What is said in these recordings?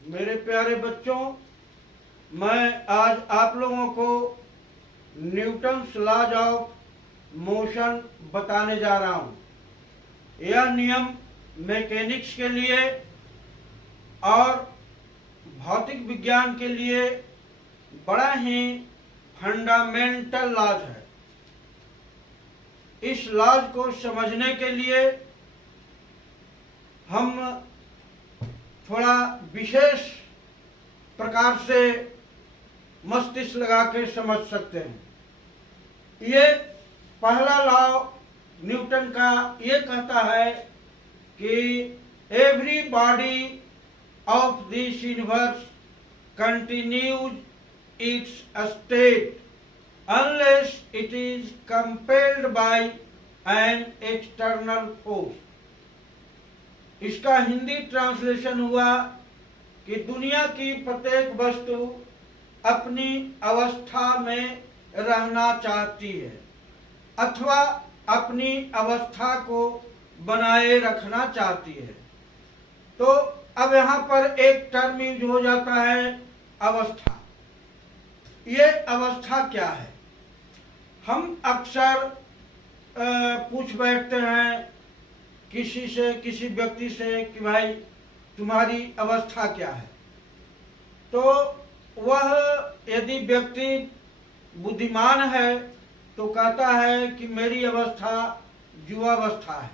मेरे प्यारे बच्चों, मैं आज आप लोगों को न्यूटन्स लॉज ऑफ मोशन बताने जा रहा हूँ। यह नियम मैकेनिक्स के लिए और भौतिक विज्ञान के लिए बड़ा ही फंडामेंटल लॉज है। इस लॉज को समझने के लिए हम थोड़ा विशेष प्रकार से मस्तिष्क लगा के समझ सकते हैं। ये पहला लॉ न्यूटन का ये कहता है कि every body of this universe continues it's state unless it is compelled bye an external force. इसका हिंदी ट्रांसलेशन हुआ कि दुनिया की प्रत्येक वस्तु अपनी अवस्था में रहना चाहती है अथवा अपनी अवस्था को बनाए रखना चाहती है। तो अब यहाँ पर एक टर्म यूज हो जाता है, अवस्था। ये अवस्था क्या है? हम अक्सर पूछ बैठते हैं किसी व्यक्ति से कि भाई तुम्हारी अवस्था क्या है। तो वह यदि व्यक्ति बुद्धिमान है तो कहता है कि मेरी अवस्था युवावस्था है,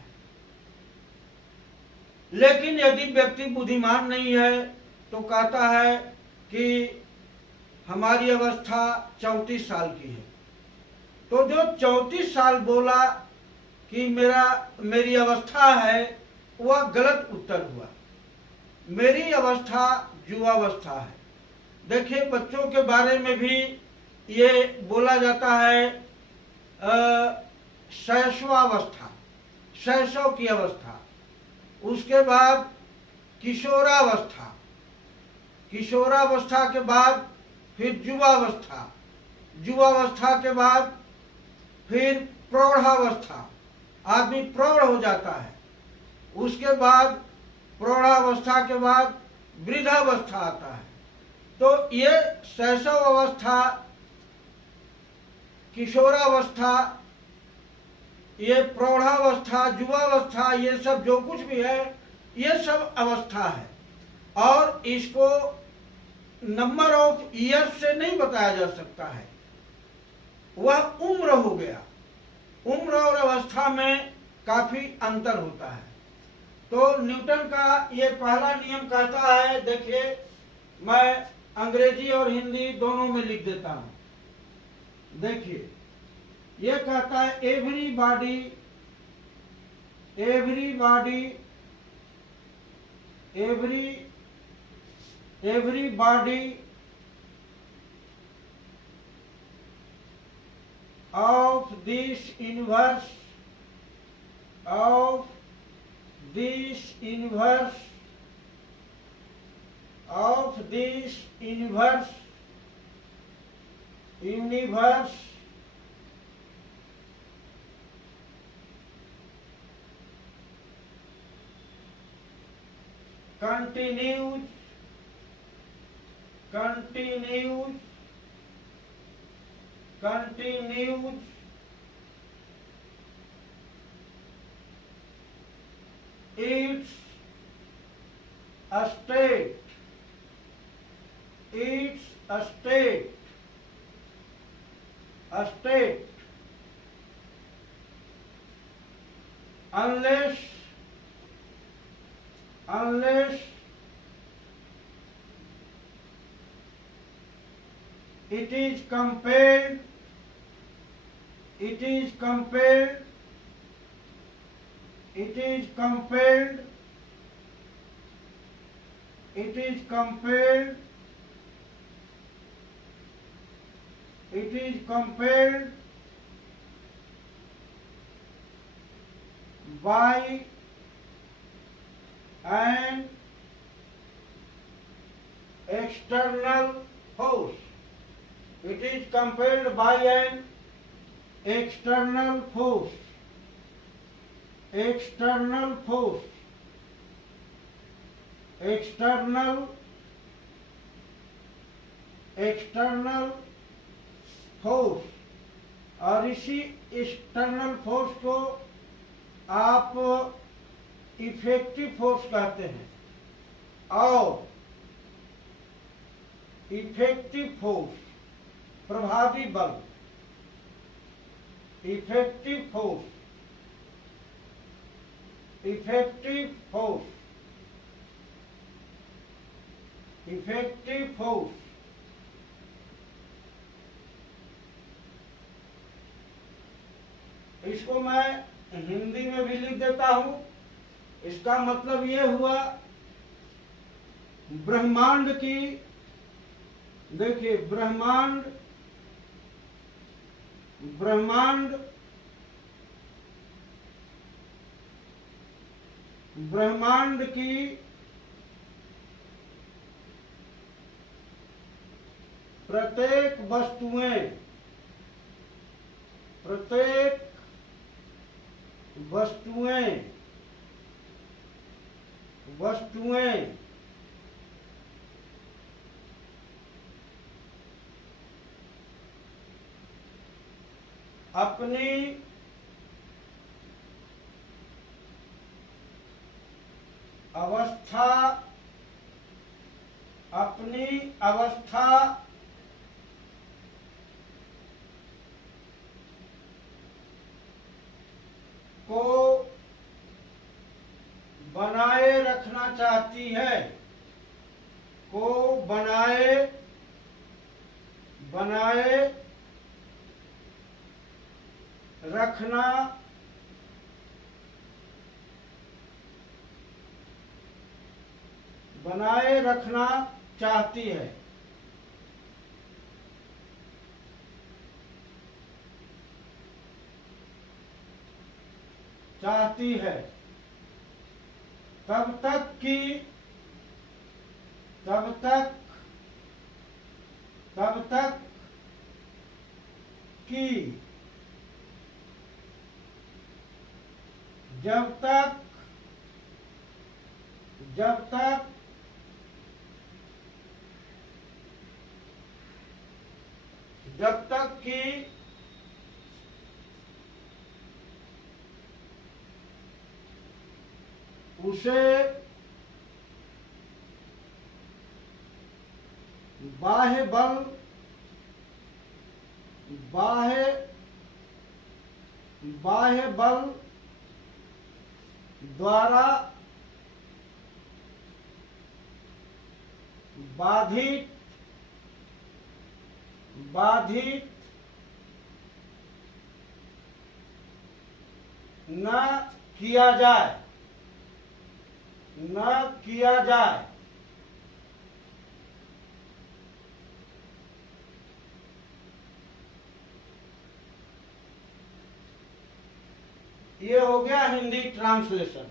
लेकिन यदि व्यक्ति बुद्धिमान नहीं है तो कहता है कि हमारी अवस्था 34 साल की है। तो जो 34 साल बोला कि मेरी अवस्था है, वह गलत उत्तर हुआ। मेरी अवस्था युवावस्था है। देखिए, बच्चों के बारे में भी ये बोला जाता है शैशवावस्था, शैशव की अवस्था। उसके बाद किशोरावस्था, किशोरावस्था के बाद फिर युवावस्था, युवावस्था के बाद फिर प्रौढ़ावस्था, आदमी प्रौढ़ हो जाता है। उसके बाद प्रौढ़ावस्था के बाद वृद्धावस्था आता है। तो ये शैशव अवस्था, किशोरावस्था, ये प्रौढ़ावस्था, युवावस्था, ये सब जो कुछ भी है ये सब अवस्था है। और इसको नंबर ऑफ ईयर्स से नहीं बताया जा सकता है, वह उम्र हो गया। उम्र और अवस्था में काफी अंतर होता है। तो न्यूटन का ये पहला नियम कहता है, देखिए मैं अंग्रेजी और हिंदी दोनों में लिख देता हूं। देखिए, ये कहता है every body of this universe continues its state unless it is compelled by an external force. It is compelled by an external force. External external force, और इसी एक्सटर्नल फोर्स को आप इफेक्टिव फोर्स कहते हैं। और इफेक्टिव फोर्स प्रभावी बल, effective force, effective force, effective force इसको मैं हिंदी में भी लिख देता हूं। इसका मतलब ये हुआ, ब्रह्मांड की, देखिए ब्रह्मांड, ब्रह्मांड, ब्रह्मांड की प्रत्येक वस्तुएं, प्रत्येक वस्तुएं, वस्तुएं अपनी अवस्था, अपनी अवस्था को बनाए रखना चाहती है, को बनाए रखना चाहती है। चाहती है तब तक कि, तब तक कि जब तक कि उसे बाह्य बल, बाह्य बल द्वारा बाधित न किया जाए, न किया जाए। ये हो गया हिंदी ट्रांसलेशन।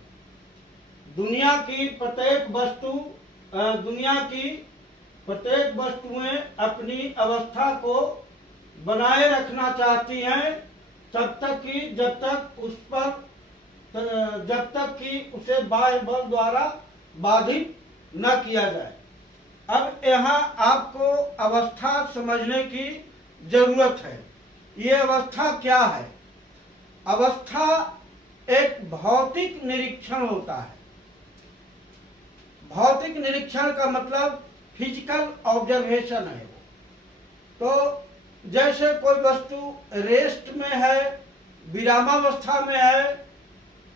दुनिया की प्रत्येक वस्तुएं अपनी अवस्था को बनाए रखना चाहती हैं तब तक कि जब तक कि उसे बाह्य बल द्वारा बाधित न किया जाए। अब यहाँ आपको अवस्था समझने की जरूरत है। ये अवस्था क्या है? अवस्था एक भौतिक निरीक्षण होता है। भौतिक निरीक्षण का मतलब फिजिकल ऑब्जर्वेशन है। तो जैसे कोई वस्तु रेस्ट में है, विरामावस्था में है,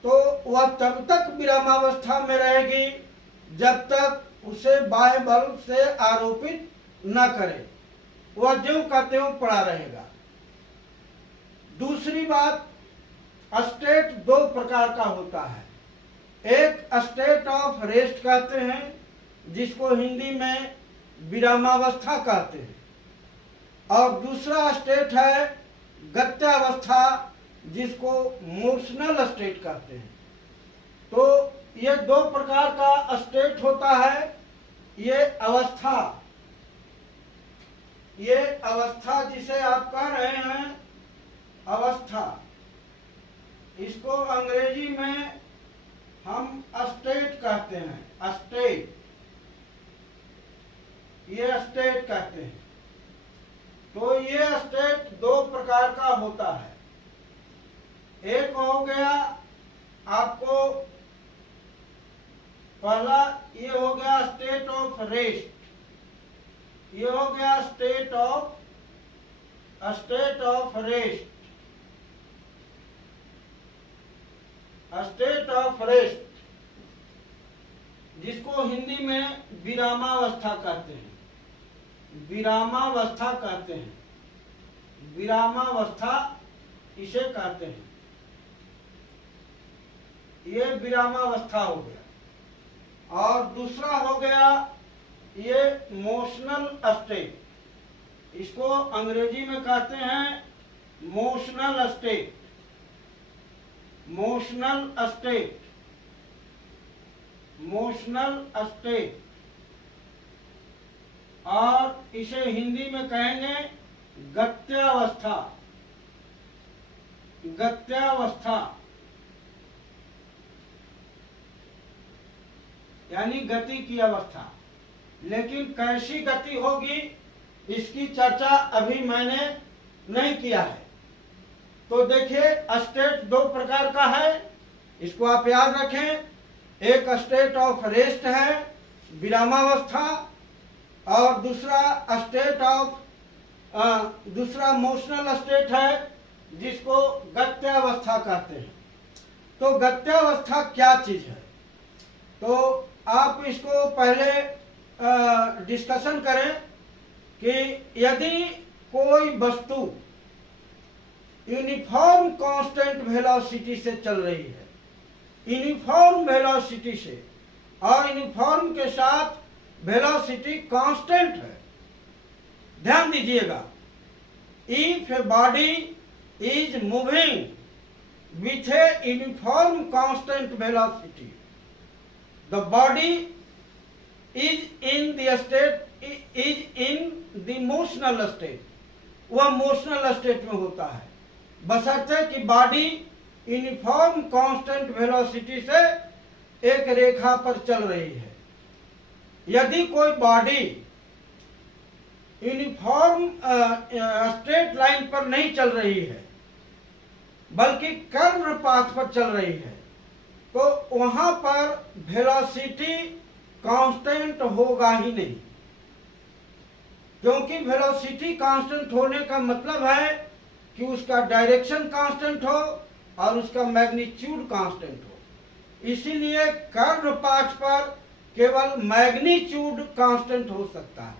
तो वह तब तक विरामावस्था में रहेगी जब तक उसे बाह्य बल से आरोपित न करे, वह ज्यों का त्यों पड़ा रहेगा। दूसरी बात, स्टेट दो प्रकार का होता है। एक स्टेट ऑफ रेस्ट कहते हैं, जिसको हिंदी में विरामावस्था कहते हैं, और दूसरा स्टेट है गत्यावस्था, जिसको मोशनल स्टेट कहते हैं। तो ये दो प्रकार का स्टेट होता है। ये अवस्था जिसे आप कह रहे हैं अवस्था, इसको अंग्रेजी में हम स्टेट कहते हैं। स्टेट, ये स्टेट कहते हैं। तो ये स्टेट दो प्रकार का होता है। एक हो गया आपको, पहला ये हो गया स्टेट ऑफ रेस्ट, ये हो गया state of rest, state of rest, जिसको हिंदी में विरामावस्था कहते हैं, विरामावस्था कहते हैं, विरामावस्था इसे कहते हैं। ये विरामावस्था हो गया। और दूसरा हो गया ये मोशनल स्टेट, इसको अंग्रेजी में कहते हैं motional state, motional state, motional state, और इसे हिंदी में कहेंगे गत्यावस्था, गत्यावस्था यानी गति की अवस्था। लेकिन कैसी गति होगी इसकी चर्चा अभी मैंने नहीं किया है। तो देखिए स्टेट दो प्रकार का है, इसको आप याद रखें। एक स्टेट ऑफ रेस्ट है, विरामावस्था, और दूसरा स्टेट ऑफ दूसरा मोशनल स्टेट है जिसको गत्यावस्था कहते हैं। तो गत्यावस्था क्या चीज है, तो आप इसको पहले डिस्कशन करें कि यदि कोई वस्तु यूनिफॉर्म कांस्टेंट वेलोसिटी से चल रही है, यूनिफॉर्म वेलोसिटी से, और यूनिफॉर्म के साथ वेलोसिटी कांस्टेंट है। ध्यान दीजिएगा, if a body is moving with a uniform constant velocity, the body is in the state, is in the motional state, वह मोशनल स्टेट में होता है, बशर्ते कि बॉडी यूनिफॉर्म कांस्टेंट वेलोसिटी से एक रेखा पर चल रही है। यदि कोई बॉडी यूनिफॉर्म स्ट्रेट लाइन पर नहीं चल रही है बल्कि कर्व पाथ पर चल रही है, तो वहां पर वेलोसिटी कांस्टेंट होगा ही नहीं, क्योंकि वेलोसिटी कांस्टेंट होने का मतलब है कि उसका डायरेक्शन कांस्टेंट हो और उसका मैग्नीट्यूड कांस्टेंट हो। इसीलिए कर्व पाथ पर केवल मैग्नीट्यूड कांस्टेंट हो सकता है,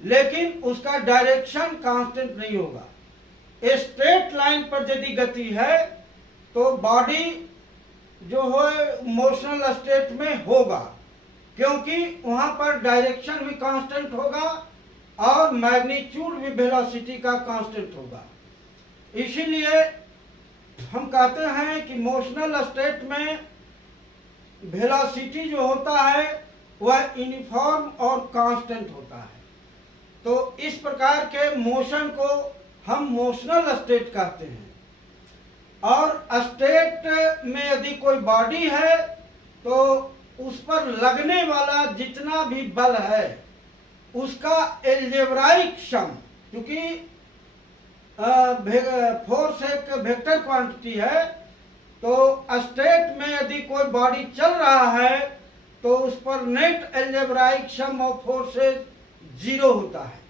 लेकिन उसका डायरेक्शन कांस्टेंट नहीं होगा। स्ट्रेट लाइन पर यदि गति है तो बॉडी जो है मोशनल स्टेट में होगा, क्योंकि वहां पर डायरेक्शन भी कांस्टेंट होगा और मैग्नीट्यूड भी वेलोसिटी का कांस्टेंट होगा। इसीलिए हम कहते हैं कि मोशनल स्टेट में वेलोसिटी जो होता है वह यूनिफॉर्म और कांस्टेंट होता है। तो इस प्रकार के मोशन को हम मोशनल स्टेट कहते हैं। और स्टेट में यदि कोई बॉडी है तो उस पर लगने वाला जितना भी बल है उसका एल्जेब्राइक सम, क्योंकि फोर्स एक वेक्टर क्वांटिटी है, तो स्टेट में यदि कोई बॉडी चल रहा है तो उस पर net algebraic sum of forces 0 होता है।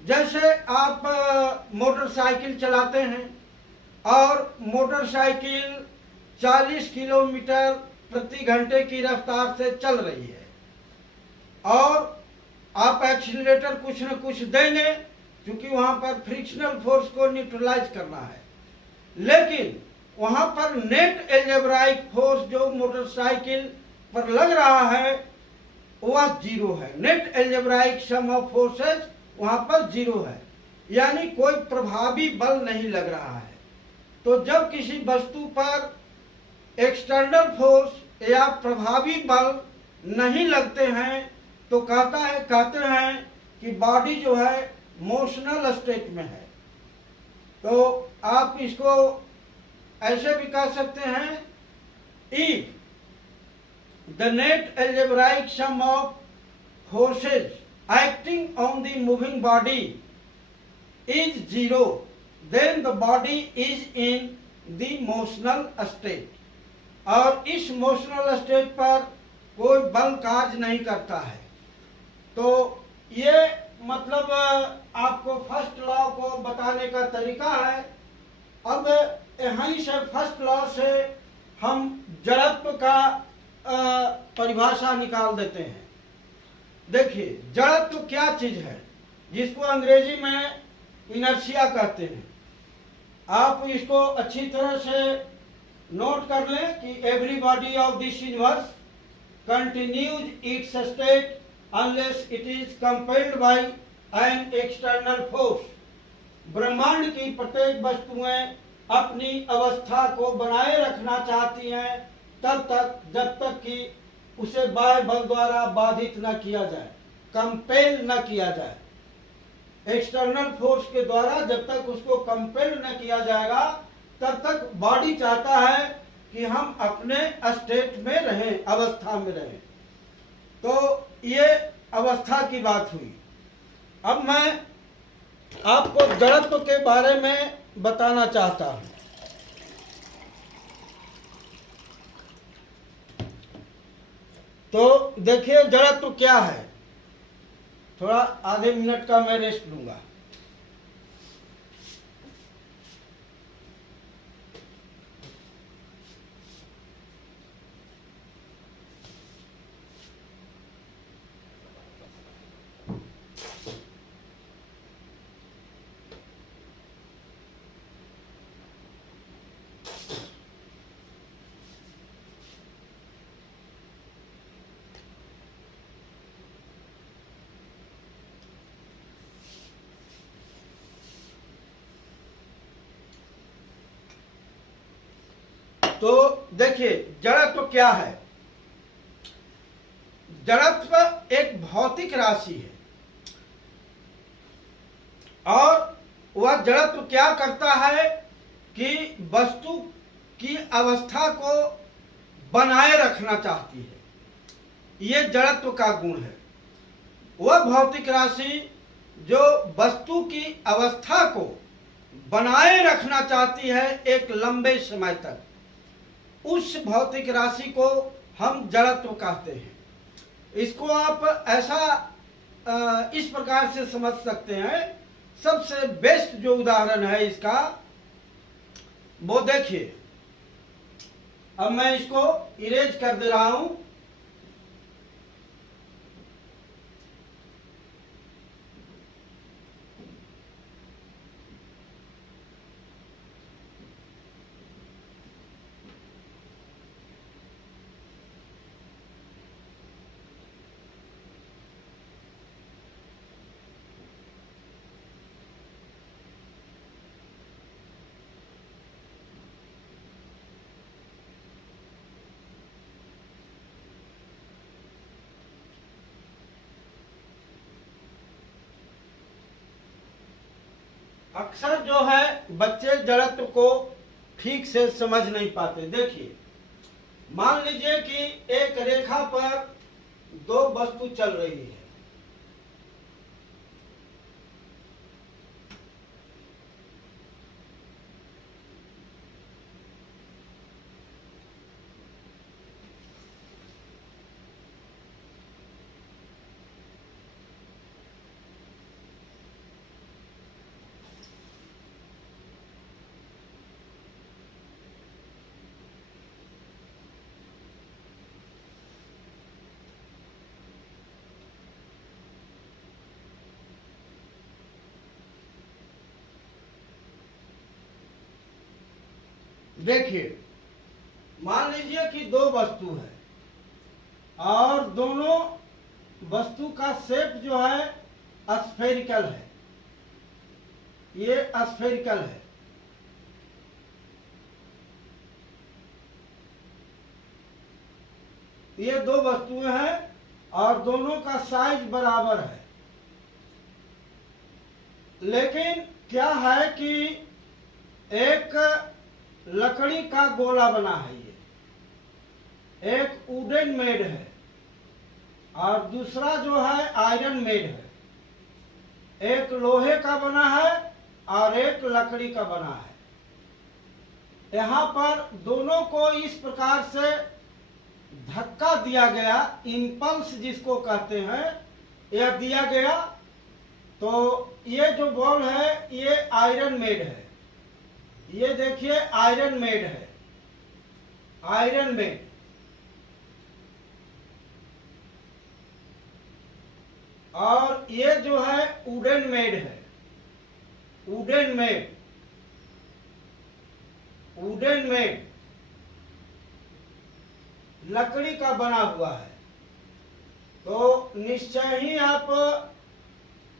जैसे आप मोटरसाइकिल चलाते हैं और मोटरसाइकिल 40 किलोमीटर प्रति घंटे की रफ्तार से चल रही है और आप एक्सीलरेटर कुछ न कुछ देंगे क्योंकि वहां पर फ्रिक्शनल फोर्स को न्यूट्रलाइज करना है, लेकिन वहां पर नेट एल्जेब्राइक फोर्स जो मोटरसाइकिल पर लग रहा है वह 0 है। Net algebraic sum of forces वहां पर 0 है, यानी कोई प्रभावी बल नहीं लग रहा है। तो जब किसी वस्तु पर एक्सटर्नल फोर्स या प्रभावी बल नहीं लगते हैं तो कहते हैं कि बॉडी जो है मोशनल स्टेट में है। तो आप इसको ऐसे भी कह सकते हैं, if the net algebraic sum of forces acting on the moving body is zero, then the body is in the motional state. और इस मोशनल स्टेट पर कोई बल कार्य नहीं करता है। तो ये मतलब आपको फर्स्ट लॉ को बताने का तरीका है। अब यहीं से फर्स्ट लॉ से हम जड़त्व का परिभाषा निकाल देते हैं। देखिए, जड़त्व क्या चीज है, जिसको अंग्रेजी में इनर्शिया कहते हैं। आप इसको अच्छी तरह से नोट कर लें कि every body of this universe continues it's state unless it is compelled bye an external force. ब्रह्मांड की प्रत्येक वस्तुएं अपनी अवस्था को बनाए रखना चाहती हैं तब तक जब तक कि उसे बाह्य बल द्वारा बाधित न किया जाए, कंपेल न किया जाए। एक्सटर्नल फोर्स के द्वारा जब तक उसको कंपेल न किया जाएगा तब तक बॉडी चाहता है कि हम अपने स्टेट में रहें, अवस्था में रहें। तो ये अवस्था की बात हुई। अब मैं आपको जड़त्व के बारे में बताना चाहता हूं। तो देखिए, जड़त्व क्या है। थोड़ा आधे मिनट का मैं रेस्ट लूंगा। तो देखिए, जड़त्व क्या है। जड़त्व एक भौतिक राशि है और वह जड़त्व क्या करता है कि वस्तु की अवस्था को बनाए रखना चाहती है। यह जड़त्व का गुण है। वह भौतिक राशि जो वस्तु की अवस्था को बनाए रखना चाहती है एक लंबे समय तक, उस भौतिक राशि को हम जड़त्व कहते हैं। इसको आप ऐसा इस प्रकार से समझ सकते हैं। सबसे बेस्ट जो उदाहरण है इसका, वो देखिए। अब मैं इसको इरेज कर दे रहा हूं। अक्सर जो है बच्चे जड़त्व को ठीक से समझ नहीं पाते। देखिए, मान लीजिए कि एक रेखा पर दो वस्तु चल रही है। देखिए, मान लीजिए कि दो वस्तु है और दोनों वस्तु का शेप जो है स्फेरिकल है। ये स्फेरिकल है। ये दो वस्तुएं हैं और दोनों का साइज बराबर है। लेकिन क्या है कि एक लकड़ी का गोला बना है, ये एक वुडन मेड है और दूसरा जो है आयरन मेड है। एक लोहे का बना है और एक लकड़ी का बना है। यहाँ पर दोनों को इस प्रकार से धक्का दिया गया, इंपल्स जिसको कहते हैं, यह दिया गया। तो ये जो बॉल है ये आयरन मेड है, ये देखिए आयरन मेड है, आयरन मेड। और ये जो है वुडन मेड है, वुडन मेड, वुडन मेड लकड़ी का बना हुआ है। तो निश्चय ही आप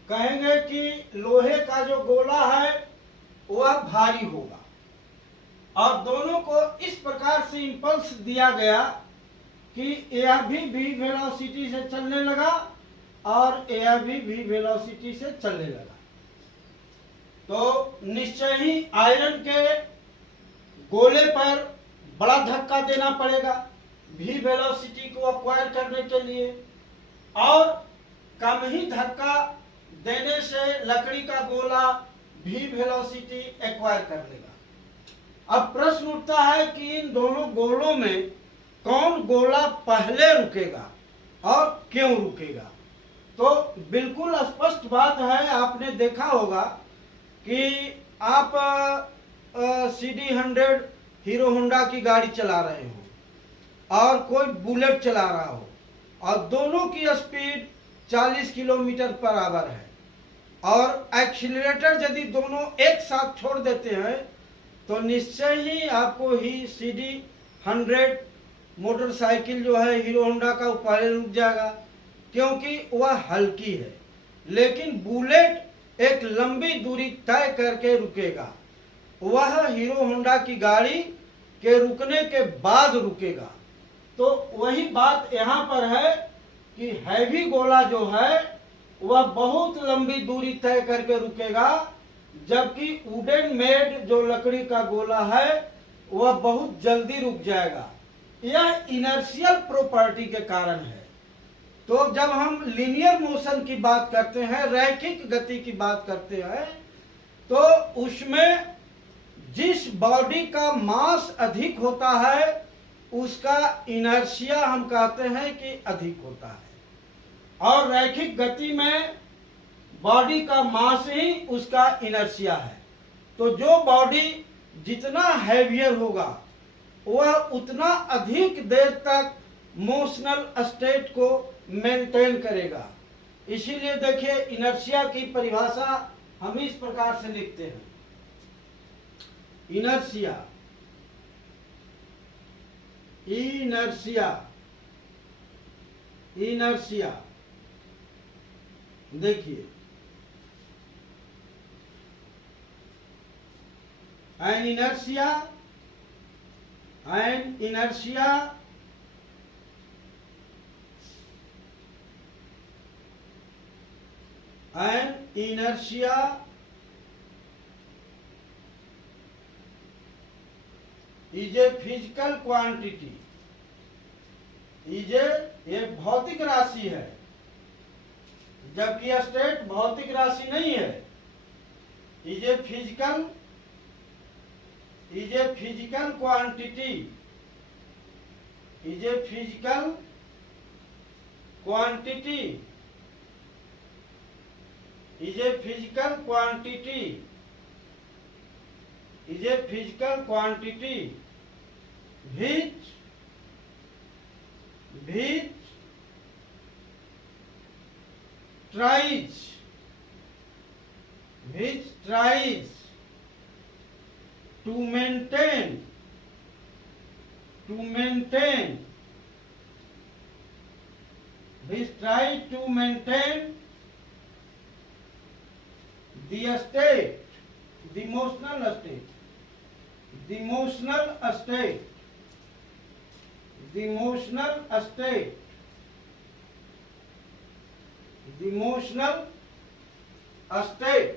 कहेंगे कि लोहे का जो गोला है वह भारी होगा। और दोनों को इस प्रकार से इंपल्स दिया गया कि यह भी वेलोसिटी से चलने लगा और यह भी वेलोसिटी से चलने लगा। तो निश्चय ही आयरन के गोले पर बड़ा धक्का देना पड़ेगा भी वेलोसिटी को एक्वायर करने के लिए, और कम ही धक्का देने से लकड़ी का गोला भी वेलोसिटी एक्वायर कर लेगा। अब प्रश्न उठता है कि इन दोनों गोलों में कौन गोला पहले रुकेगा और क्यों रुकेगा। तो बिल्कुल स्पष्ट बात है, आपने देखा होगा कि आप CD100 हीरो होंडा की गाड़ी चला रहे हो और कोई बुलेट चला रहा हो और दोनों की स्पीड 40 किलोमीटर पर आवर है, और एक्सीलरेटर यदि दोनों एक साथ छोड़ देते हैं तो निश्चय ही आपको ही CD100 मोटरसाइकिल जो है हीरो होंडा का, वो पहले रुक जाएगा क्योंकि वह हल्की है। लेकिन बुलेट एक लंबी दूरी तय करके रुकेगा, वह हीरो होंडा की गाड़ी के रुकने के बाद रुकेगा। तो वही बात यहाँ पर है कि हैवी गोला जो है वह बहुत लंबी दूरी तय करके रुकेगा, जबकि वुडन मेड जो लकड़ी का गोला है वह बहुत जल्दी रुक जाएगा। यह इनर्शियल प्रॉपर्टी के कारण है। तो जब हम लीनियर मोशन की बात करते हैं, रैखिक गति की बात करते हैं, तो उसमें जिस बॉडी का मास अधिक होता है उसका इनर्शिया हम कहते हैं कि अधिक होता है, और रैखिक गति में बॉडी का मास ही उसका इनर्शिया है। तो जो बॉडी जितना हैवियर होगा वह उतना अधिक देर तक मोशनल स्टेट को मेंटेन करेगा। इसीलिए देखिए इनर्शिया की परिभाषा हम इस प्रकार से लिखते हैं, इनर्शिया, इनर्शिया, इनर्शिया। देखिए an inertia, an inertia an inertia is a physical quantity, is a ये भौतिक राशि है, जबकि स्टेट भौतिक राशि नहीं है। is a physical quantity, is a physical quantity, is a physical quantity, is a physical quantity which tries to maintain which tries to maintain the state, the motional state, the motional state, the motional state, the motional state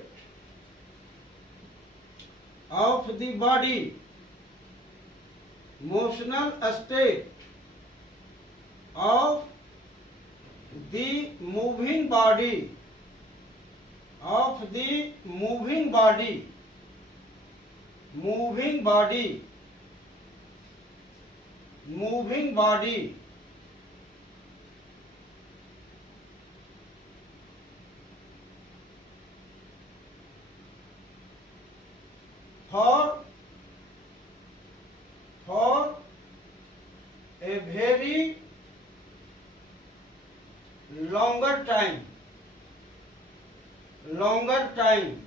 of the body, motional state of the moving body, of the moving body, moving body, moving body for a very longer time,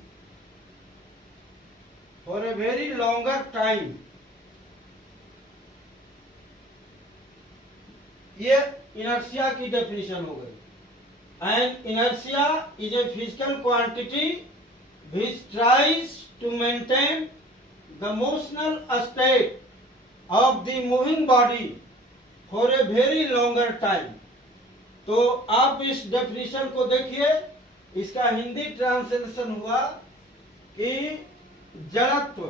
for a very longer time. ये inertia की definition हो गई. And inertia is a physical quantity which tries to maintain the motional state of the moving body for a very longer time. तो आप इस definition को देखिए. इसका हिंदी ट्रांसलेशन हुआ कि जड़त्व.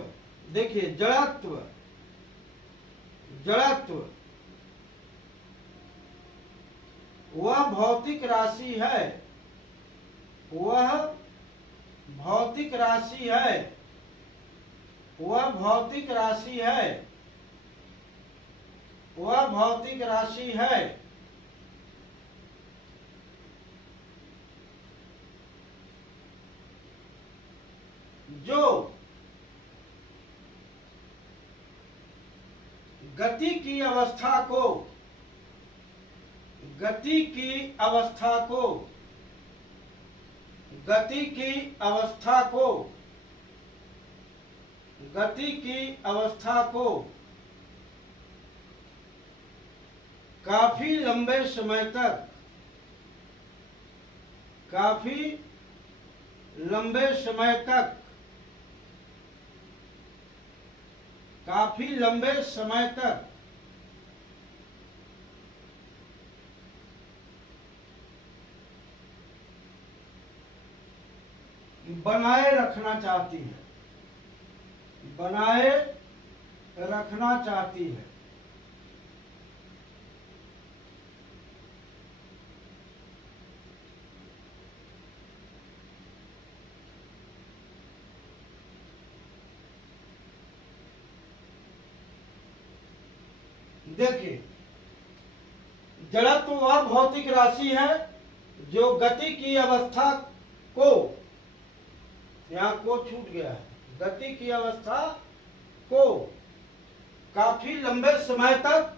देखिए जड़त्व, जड़त्व वह भौतिक राशि है, वह भौतिक राशि है, वह भौतिक राशि है, वह भौतिक राशि है जो गति की अवस्था को, गति की अवस्था को, गति की अवस्था को, गति की अवस्था को काफी लंबे समय तक, काफी लंबे समय तक, काफी लंबे समय तक बनाए रखना चाहती है, बनाए रखना चाहती है. देखिए जड़त्व वह भौतिक राशि है जो गति की अवस्था को, यहाँ को छूट गया है, गति की अवस्था को काफी लंबे समय तक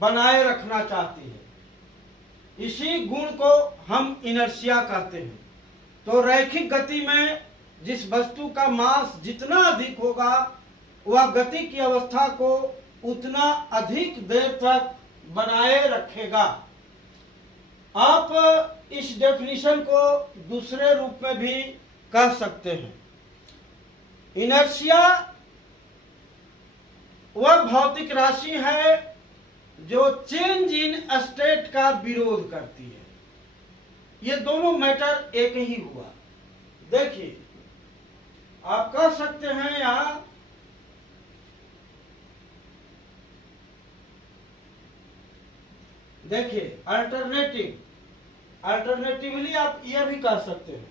बनाए रखना चाहती है. इसी गुण को हम इनर्शिया कहते हैं. तो रैखिक गति में जिस वस्तु का मास जितना अधिक होगा वह गति की अवस्था को उतना अधिक देर तक बनाए रखेगा. आप इस डेफिनेशन को दूसरे रूप में भी कह सकते हैं. इनर्शिया वह भौतिक राशि है जो चेंज इन स्टेट का विरोध करती है. ये दोनों मैटर एक ही हुआ. देखिए आप कह सकते हैं यहां देखिए अल्टरनेटिव, अल्टरनेटिवली आप यह भी कह सकते हैं.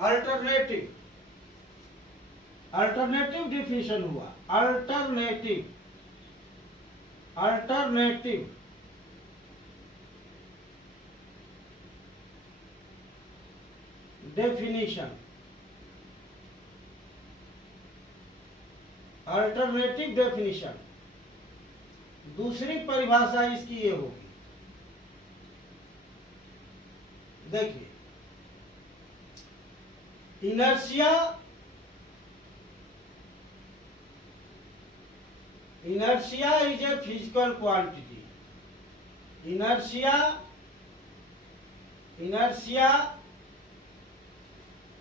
अल्टरनेटिव, अल्टरनेटिव डिफिनेशन हुआ. Alternative, alternative definition, alternative definition. दूसरी परिभाषा इसकी ये होगी. देखिए inertia, inertia is a physical quantity. Inertia, inertia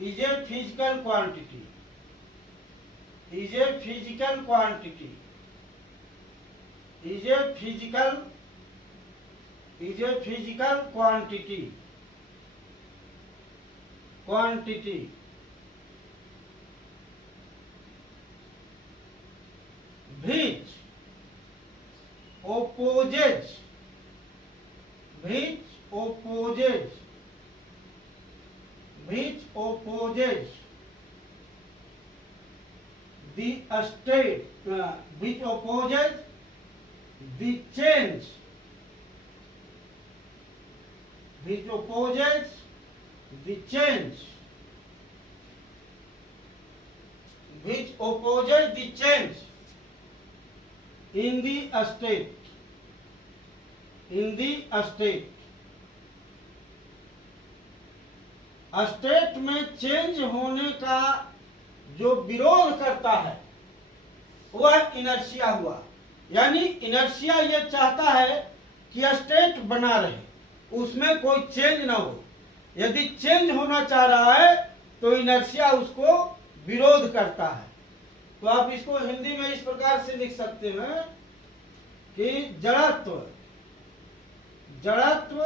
is a physical quantity, is a physical quantity, is a physical quantity, quantity which opposes, which opposes which opposes the state, which opposes the change, which opposes the change, which opposes the change in the state, in the state, state में change होने का जो विरोध करता है वह inertia हुआ। यानी इनर्शिया ये चाहता है कि स्टेट बना रहे, उसमें कोई चेंज ना हो। यदि चेंज होना चाह रहा है तो इनर्शिया उसको विरोध करता है। तो आप इसको हिंदी में इस प्रकार से लिख सकते हैं कि जड़त्व, जड़त्व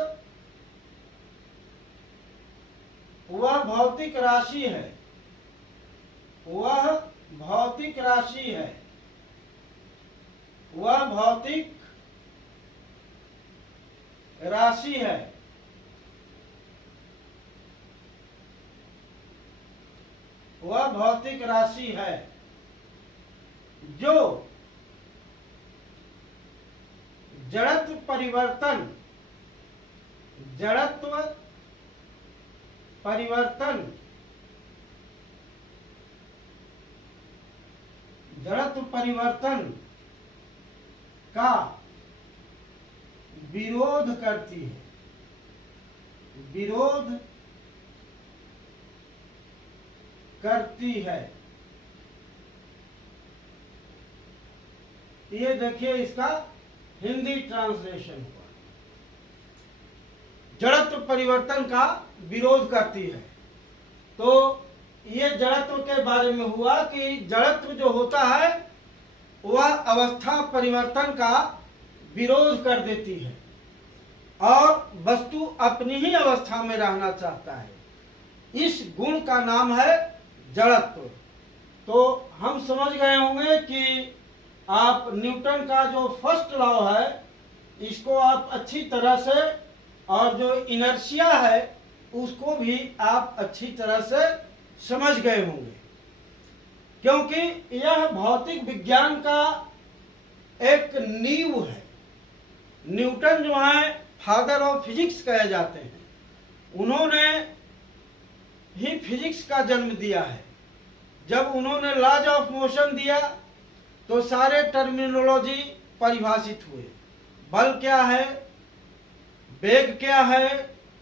वह भौतिक राशि है, वह भौतिक राशि है, वह भौतिक राशि है वह भौतिक राशि है जो जड़त्व परिवर्तन, जड़त्व परिवर्तन, जड़त्व परिवर्तन का विरोध करती है, विरोध करती है। ये देखिए इसका हिंदी ट्रांसलेशन हुआ, जड़त्व परिवर्तन का विरोध करती है। तो ये जड़त्व के बारे में हुआ कि जड़त्व जो होता है वह अवस्था परिवर्तन का विरोध कर देती है और वस्तु अपनी ही अवस्था में रहना चाहता है। इस गुण का नाम है जड़त्व। तो हम समझ गए होंगे कि आप न्यूटन का जो फर्स्ट लॉ है इसको आप अच्छी तरह से, और जो इनर्शिया है उसको भी आप अच्छी तरह से समझ गए होंगे, क्योंकि यह भौतिक विज्ञान का एक नींव है। न्यूटन जो है फादर ऑफ फिजिक्स कहे जाते हैं, उन्होंने ही फिजिक्स का जन्म दिया है। जब उन्होंने लॉज ऑफ मोशन दिया तो सारे टर्मिनोलॉजी परिभाषित हुए। बल क्या है, वेग क्या है,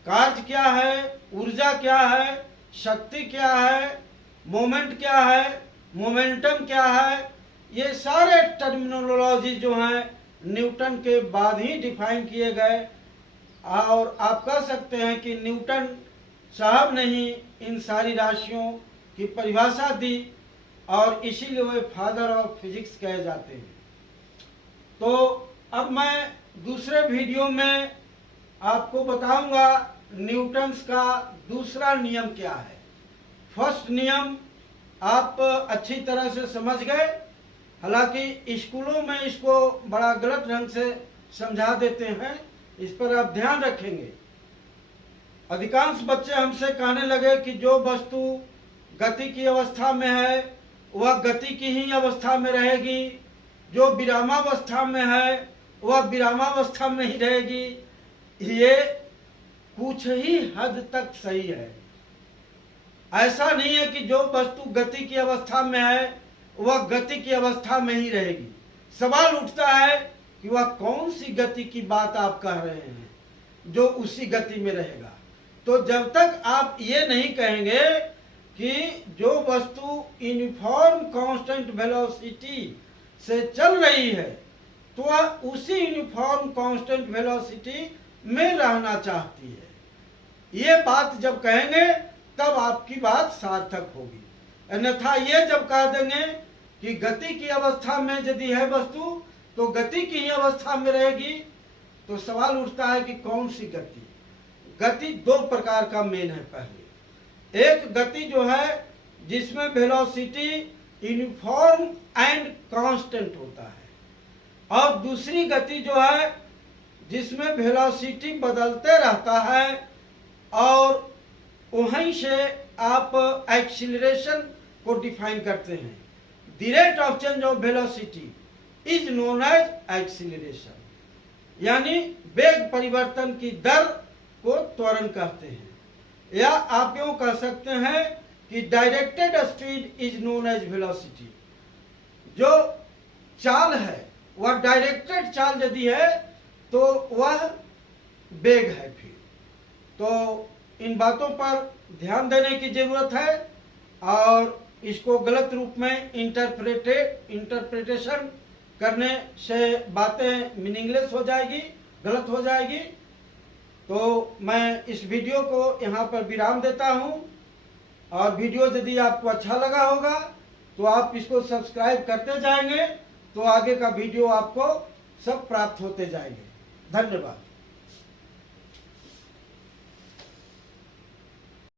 कार्य क्या है, ऊर्जा क्या है, शक्ति क्या है, मोमेंट क्या है, मोमेंटम क्या है, ये सारे टर्मिनोलॉजी जो हैं न्यूटन के बाद ही डिफाइन किए गए। और आप कह सकते हैं कि न्यूटन साहब ने ही इन सारी राशियों की परिभाषा दी और इसीलिए वे फादर ऑफ फिजिक्स कहे जाते हैं। तो अब मैं दूसरे वीडियो में आपको बताऊंगा न्यूटन्स का दूसरा नियम क्या है। फर्स्ट नियम आप अच्छी तरह से समझ गए, हालांकि स्कूलों में इसको बड़ा गलत ढंग से समझा देते हैं, इस पर आप ध्यान रखेंगे। अधिकांश बच्चे हमसे कहने लगे कि जो वस्तु गति की अवस्था में है वह गति की ही अवस्था में रहेगी, जो विरामावस्था में है वह विरामावस्था में ही रहेगी। ये कुछ ही हद तक सही है। ऐसा नहीं है कि जो वस्तु गति की अवस्था में है वह गति की अवस्था में ही रहेगी। सवाल उठता है कि वह कौन सी गति की बात आप कह रहे हैं जो उसी गति में रहेगा। तो जब तक आप ये नहीं कहेंगे कि जो वस्तु यूनिफॉर्म कांस्टेंट वेलोसिटी से चल रही है तो वह उसी यूनिफॉर्म कांस्टेंट वेलोसिटी में रहना चाहती है, ये बात जब कहेंगे तब आपकी बात सार्थक होगी। अन्यथा ये जब कह देंगे कि गति की अवस्था में यदि है वस्तु तो गति की ही अवस्था में रहेगी, तो सवाल उठता है कि कौन सी गति। गति दो प्रकार का मेन है। पहले एक गति जो है जिसमें वेलोसिटी यूनिफॉर्म एंड कांस्टेंट होता है, और दूसरी गति जो है जिसमें वेलोसिटी बदलते रहता है और वहीं से आप एक्सीलरेशन को डिफाइन करते हैं। The rate of change of velocity is known as acceleration, यानी वेग परिवर्तन की दर को त्वरण कहते हैं। या आप यूं कह सकते हैं कि directed speed is known as velocity. जो चाल है वह डायरेक्टेड चाल यदि है तो वह वेग है। फिर तो इन बातों पर ध्यान देने की जरूरत है और इसको गलत रूप में इंटरप्रिटेशन करने से बातें मीनिंगलेस हो जाएगी, गलत हो जाएगी। तो मैं इस वीडियो को यहाँ पर विराम देता हूँ और वीडियो यदि आपको अच्छा लगा होगा तो आप इसको सब्सक्राइब करते जाएंगे तो आगे का वीडियो आपको सब प्राप्त होते जाएंगे। धन्यवाद।